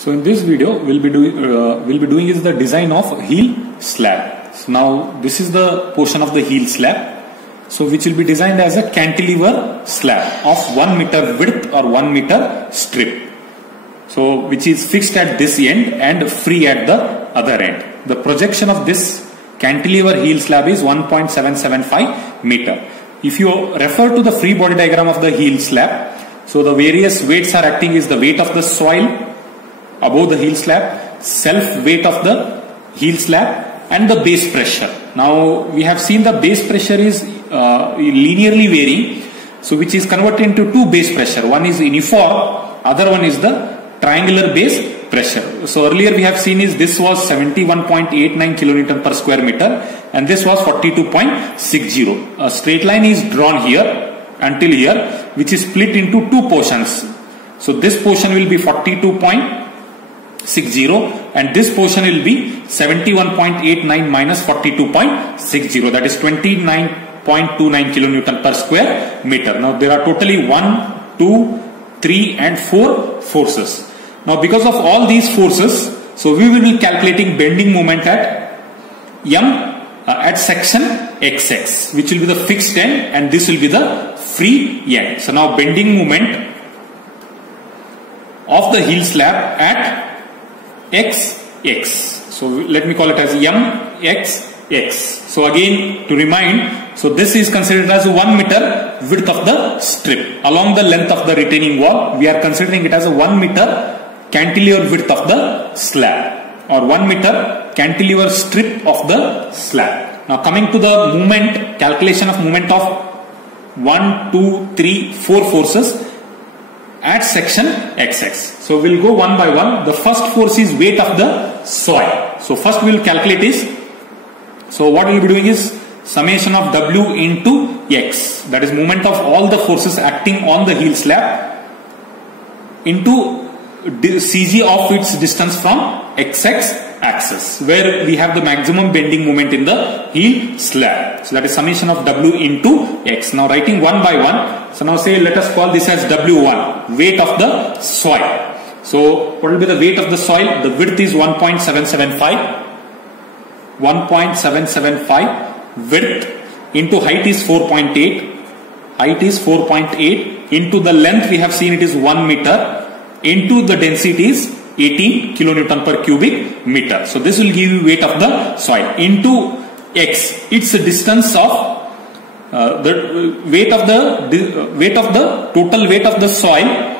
So in this video, we'll be doing is the design of heel slab. So now this is the portion of the heel slab. So which will be designed as a cantilever slab of 1 meter width or 1 meter strip. So which is fixed at this end and free at the other end. The projection of this cantilever heel slab is 1.775 meter. If you refer to the free body diagram of the heel slab, so the various weights are acting is the weight of the soil above the heel slab, self weight of the heel slab and the base pressure. Now we have seen the base pressure is linearly varying, so which is converted into two base pressure. One is uniform, other one is the triangular base pressure. So earlier we have seen is this was 71.89 kilonewton per square meter and this was 42.60. A straight line is drawn here until here, which is split into two portions. So this portion will be 42.60 and this portion will be 71.89 minus 42.60, that is 29.29 kilonewton per square meter. Now there are totally 1, 2, 3 and 4 forces. Now because of all these forces, so we will be calculating bending moment at at section XX, which will be the fixed end and this will be the free end. So now bending moment of the heel slab at XX. So let me call it as MXX. So again to remind, so this is considered as 1 meter width of the strip. Along the length of the retaining wall, we are considering it as a 1 meter cantilever width of the slab or 1 meter cantilever strip of the slab. Now coming to the moment, calculation of moment of 1, 2, 3, 4 forces at section XX. So we'll go one by one. The first force is weight of the soil. So first we will calculate is, so what we will be doing is summation of W into X, that is moment of all the forces acting on the heel slab into CG of its distance from XX axis, where we have the maximum bending moment in the heel slab. So that is summation of W into X. Now writing one by one. So now say let us call this as W1, weight of the soil. So what will be the weight of the soil? The width is 1.775. 1.775 width into height is 4.8. Height is 4.8 into the length we have seen it is 1 meter into the density is 18 kilonewton per cubic meter. So this will give you weight of the soil into X. It's a distance of the weight of the total weight of the soil.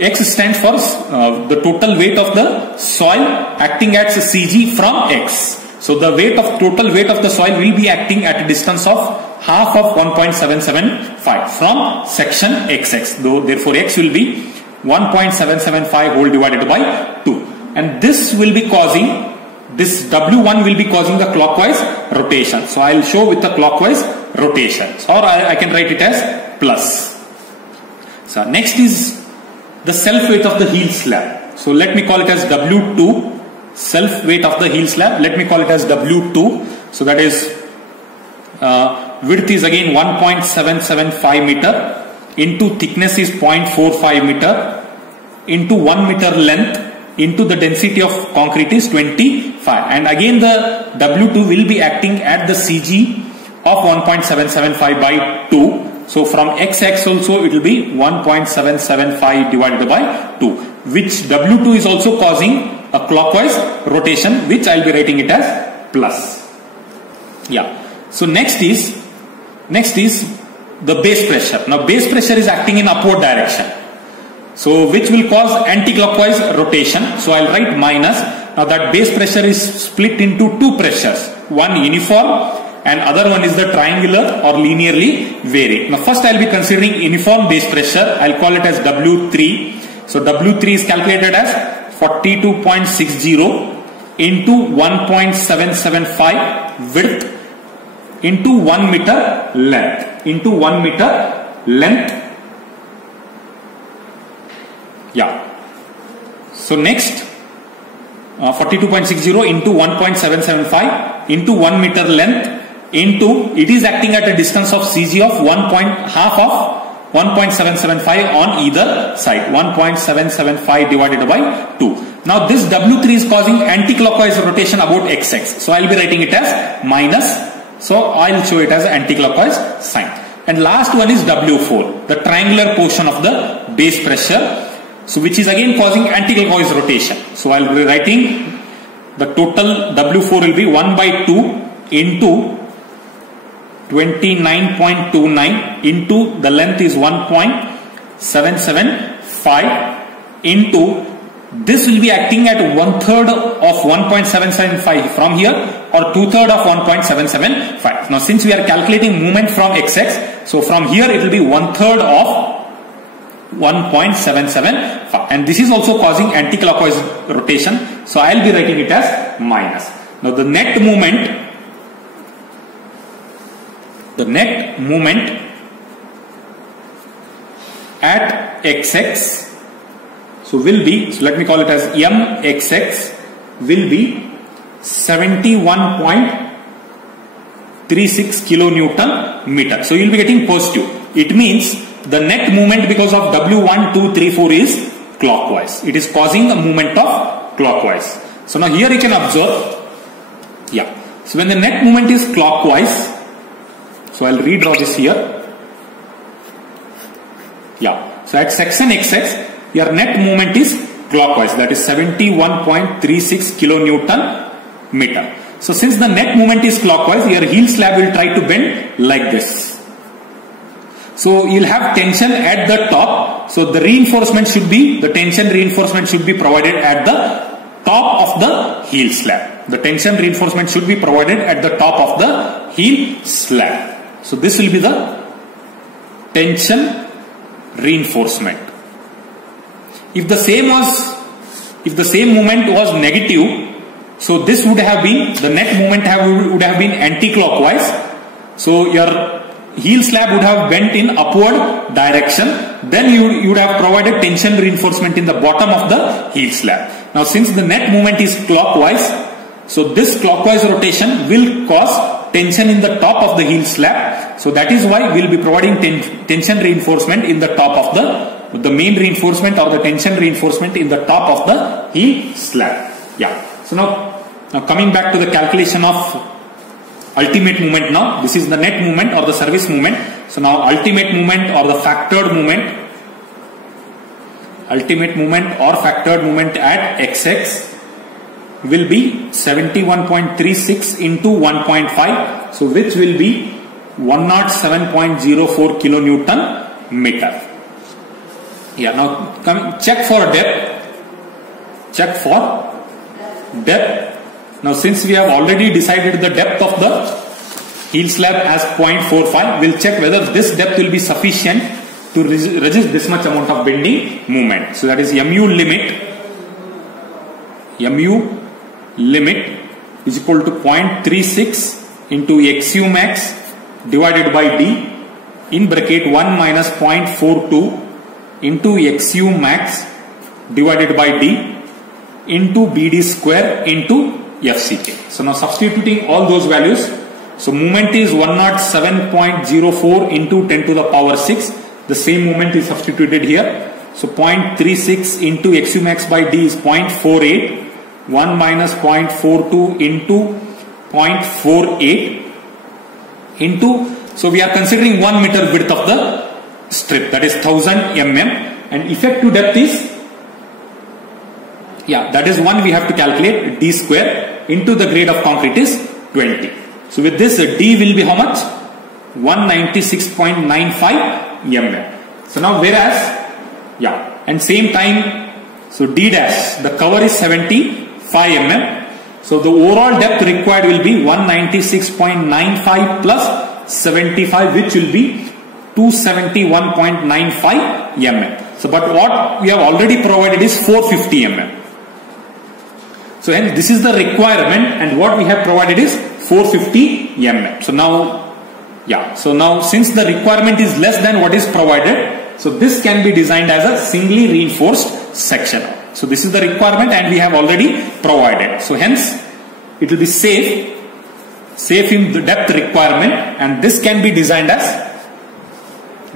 X stands for the total weight of the soil acting at CG from X. So the total weight of the soil will be acting at a distance of half of 1.775 from section XX. Therefore X will be 1.775 whole divided by 2. And this will be causing, this W1 will be causing the clockwise rotation. So I will show with the clockwise rotation. Or I can write it as plus. So next is the self weight of the heel slab. So let me call it as W2. Self weight of the heel slab, let me call it as W2. So that is width is again 1.775 meter into thickness is 0.45 meter into 1 meter length into the density of concrete is 25, and again the W2 will be acting at the CG of 1.775 by 2. So from XX also it will be 1.775 divided by 2, which W2 is also causing a clockwise rotation, which I will be writing it as plus. Yeah. So next is the base pressure. Now base pressure is acting in upward direction, so which will cause anti-clockwise rotation. So I'll write minus. Now that base pressure is split into two pressures, one uniform and other one is the triangular or linearly varying. Now first I'll be considering uniform base pressure. I'll call it as W3. So W3 is calculated as 42.60 into 1.775 width into 1 meter length, Yeah. So next 42.60 into 1.775 into 1 meter length into, it is acting at a distance of CG of half of 1.775 on either side. 1.775 divided by 2. Now this W3 is causing anti-clockwise rotation about XX. So I'll be writing it as minus. So I'll show it as anti-clockwise sign. And last one is W4, the triangular portion of the base pressure. So which is again causing anti-clockwise rotation. So I'll be writing the total W4 will be 1 by 2 into 29.29 into the length is 1.775 into this will be acting at 1/3 of 1.775 from here or 2/3 of 1.775. Now since we are calculating movement from XX, so from here it will be 1/3 of 1.775 and this is also causing anti-clockwise rotation. So I'll be writing it as minus. Now the net movement at XX so will be, so let me call it as MXX will be 71.36 kilonewton meter. So you'll be getting positive. It means the net movement because of W1, 2, 3, 4 is clockwise. It is causing a movement of clockwise. So now here you can observe, yeah. So when the net movement is clockwise, so I'll redraw this here. Yeah. So at section XX, your net movement is clockwise. That is 71.36 kilonewton meter. So since the net movement is clockwise, your heel slab will try to bend like this. So you'll have tension at the top. So the reinforcement should be, the tension reinforcement should be provided at the top of the heel slab. The tension reinforcement should be provided at the top of the heel slab. So this will be the tension reinforcement. If the same movement was negative, so this would have been, the net movement would have been anti-clockwise. So your heel slab would have bent in upward direction. Then you would have provided tension reinforcement in the bottom of the heel slab. Now since the net movement is clockwise, so this clockwise rotation will cause tension in the top of the heel slab. So that is why we will be providing tension reinforcement in the top of the main reinforcement or the tension reinforcement in the top of the heel slab. Yeah. So now coming back to the calculation of ultimate movement now. This is the net movement or the service movement. So now ultimate movement or the factored movement. Ultimate movement or factored movement at XX will be 71.36 into 1.5. So which will be 107.04 kilonewton meter. Yeah, now check for depth. Check for depth. Now since we have already decided the depth of the heel slab as 0.45, we'll check whether this depth will be sufficient to resist this much amount of bending movement. So that is MU limit is equal to 0.36 into XU max divided by D in bracket 1 minus 0.42 into XU max divided by D into BD square into FCK. So now substituting all those values, so movement is 107.04 into 10 to the power 6. The same movement is substituted here. So 0.36 into XU max by D is 0.48. 1 minus 0.42 into 0.48 into, so we are considering 1 meter width of the strip, that is 1000 mm, and effective depth is, yeah, that is one we have to calculate, D square into the grade of concrete is 20. So with this D will be how much? 196.95 mm. So now whereas, yeah, and same time, so D dash, the cover is 75 mm. So the overall depth required will be 196.95 plus 75, which will be 271.95 mm. So but what we have already provided is 450 mm. So hence this is the requirement, and what we have provided is 450 mm. So now, yeah, so now since the requirement is less than what is provided, so this can be designed as a singly reinforced section. So this is the requirement and we have already provided. So hence it will be safe in the depth requirement, and this can be designed as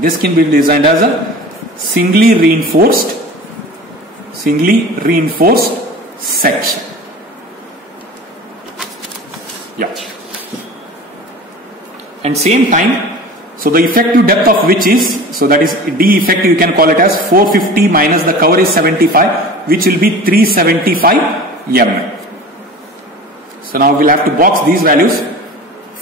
This can be designed as a singly reinforced section. Yeah. And same time, so the effective depth of which is, so that is D effective, you can call it as 450 minus the cover is 75, which will be 375 mm. So now we'll have to box these values.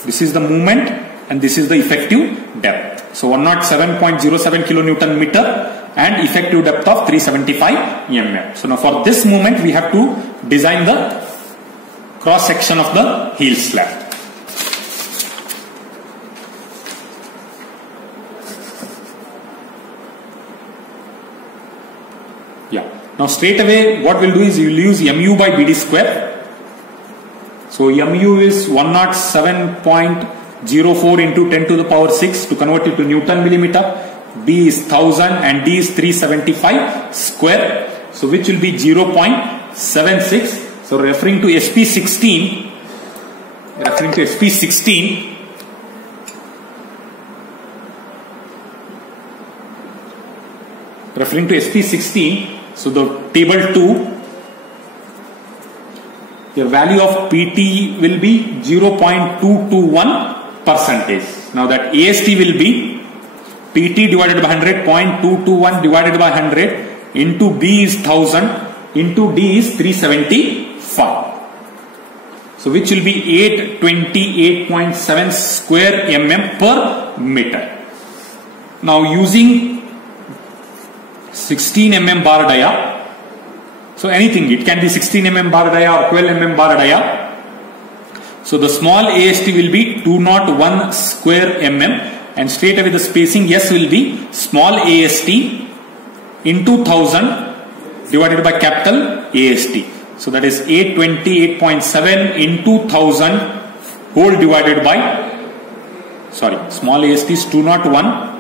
This is the moment and this is the effective depth. So 107.07 kilonewton meter and effective depth of 375 mm. So now for this moment we have to design the cross section of the heel slab. Yeah. Now straight away what we'll do is we will use mu by BD square. So mu is 107.04 into 10 to the power 6 to convert it to Newton millimeter. B is 1000 and D is 375 square. So which will be 0.76. So referring to SP16, so the table 2, your value of PT will be 0.221 percentage. Now that AST will be PT divided by 100, 0.221 divided by 100 into B is 1000 into D is 375. So which will be 828.7 square mm per meter. Now using 16 mm bar dia, so anything, it can be 16 mm bar dia or 12 mm bar dia. So the small AST will be 201 square mm and straight away the spacing S will be small AST into 1000 divided by capital AST. So that is 828.7 into 1000 whole divided by, sorry, small AST is 201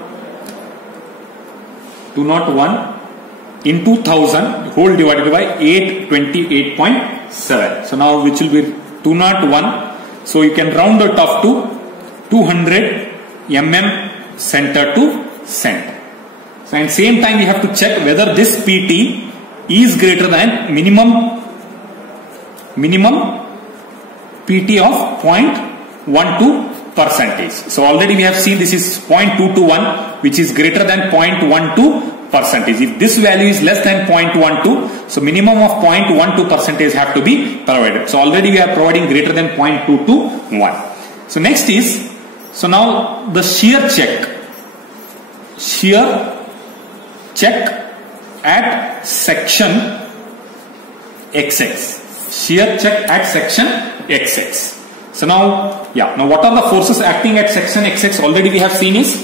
into 1000 whole divided by 828.7. So now which will be 201. So you can round it off to 200 mm center to center. So at same time we have to check whether this PT is greater than minimum PT of 0.12 percentage. So already we have seen this is 0.221 which is greater than 0.12 percentage. If this value is less than 0.12, so minimum of 0.12 percentage have to be provided. So already we are providing greater than 0.221. So next is, so now the shear check at section XX. Shear check at section XX. So now, now what are the forces acting at section XX? Already we have seen is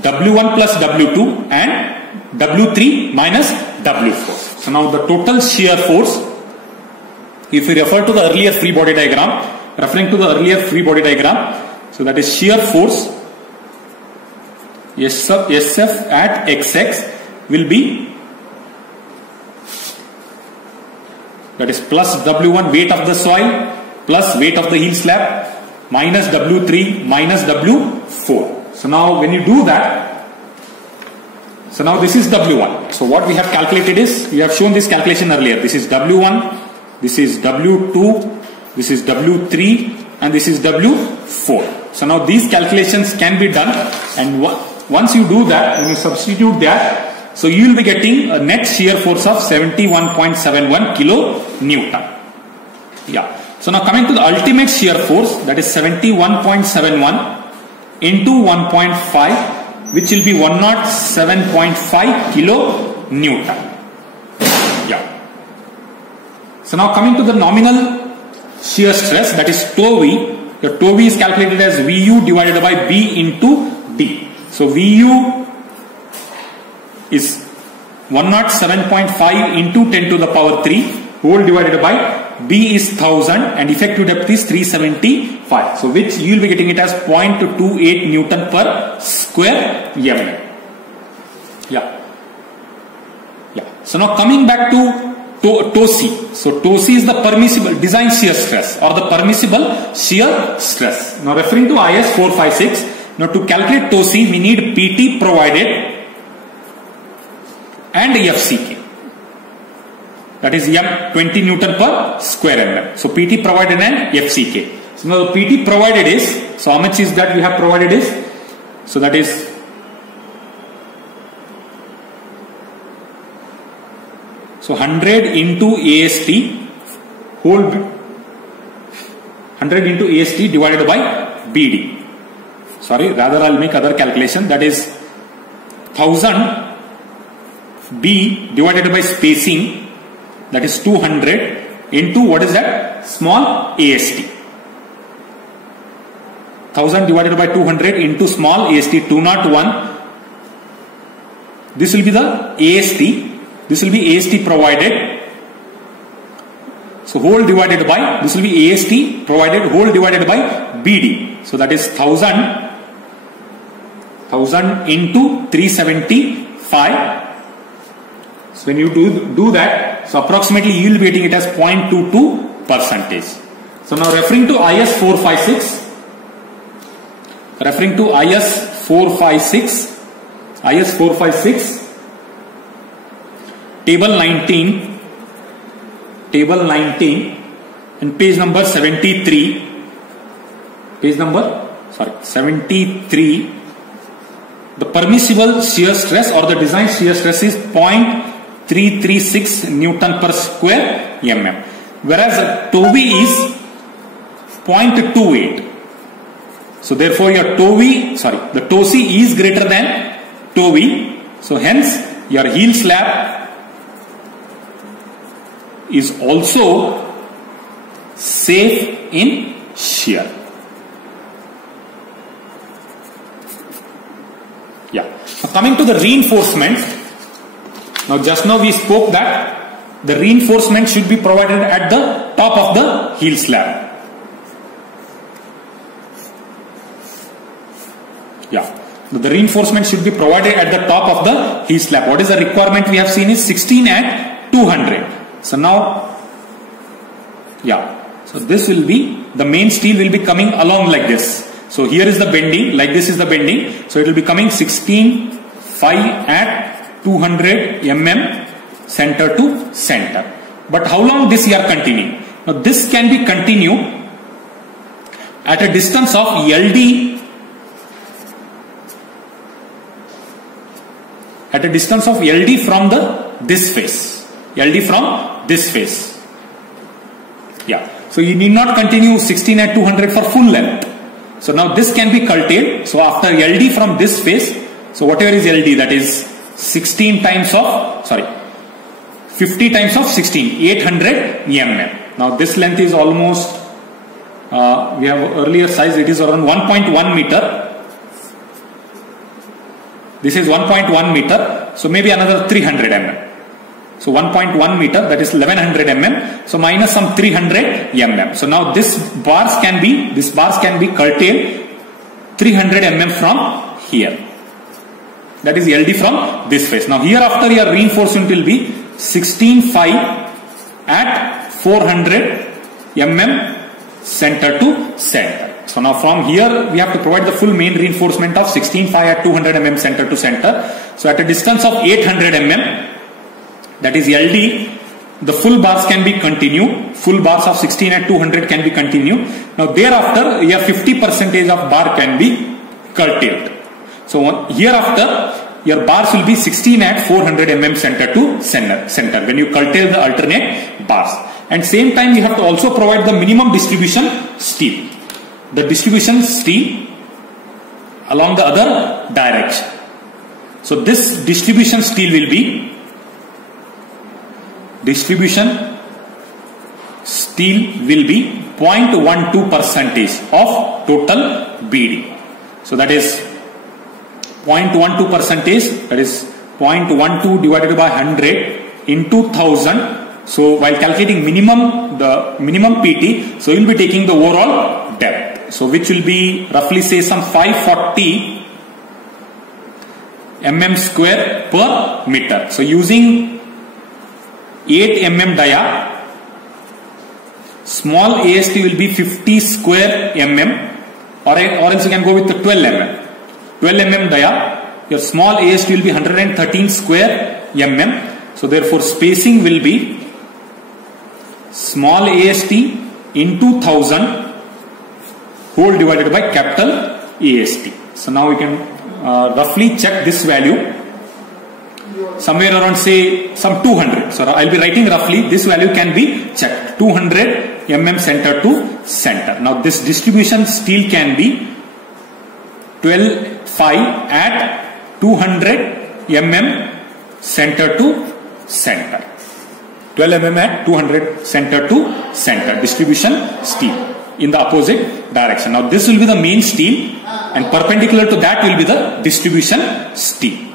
W1 plus W2 and W3 minus W4. So now the total shear force, if we refer to the earlier free body diagram, so that is shear force SF at XX will be, that is plus W1 weight of the soil plus weight of the heel slab minus W3 minus W4. So now when you do that, so now this is W1. So what we have calculated is, we have shown this calculation earlier. This is W1, this is W2, this is W3 and this is W4. So now these calculations can be done, and once you do that, when you substitute that, so you will be getting a net shear force of 71.71 kilonewton. Yeah. So now coming to the ultimate shear force, that is 71.71 into 1.5, which will be 107.5 kilonewton. Yeah. So now coming to the nominal shear stress, that is tau V. The tau V is calculated as Vu divided by B into D. So Vu is 107.5 into 10 to the power 3 whole divided by B is 1000 and effective depth is 375. So which you will be getting it as 0.28 Newton per square mm. Yeah. So now coming back to tau C. So tau C is the permissible design shear stress or the permissible shear stress. Now referring to IS 456, Now to calculate tau c, we need PT provided and FCK. That is M 20 Newton per square mm. So PT provided and FCK. So now the PT provided is, so how much is that we have provided is, so that is so 100 into AST whole 100 into AST divided by BD. Sorry, rather I'll make other calculation. That is 1000 B divided by spacing, that is 200 into what is that? Small AST. 1000 divided by 200 into small AST 201. This will be the AST. This will be AST provided. So whole divided by, this will be AST provided whole divided by BD. So that is 1000 into 375. So when you do that, so approximately you will be getting it as 0.22%. So now referring to IS 456, table 19 and page number 73, 73, the permissible shear stress or the design shear stress is 0.336 Newton per square mm, whereas tau v is 0.28. So therefore your the tau c is greater than tau v. So hence your heel slab is also safe in shear. Yeah. Now coming to the reinforcement. Now just now we spoke that the reinforcement should be provided at the top of the heel slab. Yeah. The reinforcement should be provided at the top of the heel slab. What is the requirement we have seen is 16 at 200. So now, yeah. So this will be, the main steel will be coming along like this. So here is the bending, like this is the bending. So it will be coming 16.5 at 200 mm center to center. But how long this you are continuing? Now this can be continued at a distance of LD, from this face. LD from this face. Yeah. So you need not continue 16 at 200 for full length. So now this can be curtailed. So after LD from this face, so whatever is LD, that is 50 times of 16, 800 mm. Now this length is almost, we have earlier size, it is around 1.1 meter. This is 1.1 meter. So maybe another 300 mm. So 1.1 meter, that is 1100 mm. So minus some 300 mm. So now this bars can be curtailed 300 mm from here. That is LD from this face. Now hereafter your reinforcement will be 16.5 at 400 mm center to center. So now from here we have to provide the full main reinforcement of 16.5 at 200 mm center to center. So at a distance of 800 mm, that is LD, the full bars can be continued. Full bars of 16 at 200 can be continued. Now thereafter your 50% of bar can be curtailed. So hereafter your bars will be 16 at 400 mm center to center when you curtail the alternate bars. And same time you have to also provide the minimum distribution steel. The distribution steel along the other direction. So this distribution steel will be 0.12% of total BD. So that is 0.12%, that is 0.12 divided by 100 into 1000. So while calculating the minimum PT, so you will be taking the overall depth. So which will be roughly say some 540 mm square per meter. So using 8 mm dia, small AST will be 50 square mm, or else you can go with the 12 mm. 12 mm dia. Your small AST will be 113 square mm. So therefore spacing will be small AST into 1000 whole divided by capital AST. So now we can roughly check this value. Somewhere around say some 200. So I'll be writing roughly. This value can be checked. 200 mm center to center. Now this distribution steel can be 12.5 at 200 mm center to center. 12 mm at 200 center to center. Distribution steel in the opposite direction. Now this will be the main steel and perpendicular to that will be the distribution steel.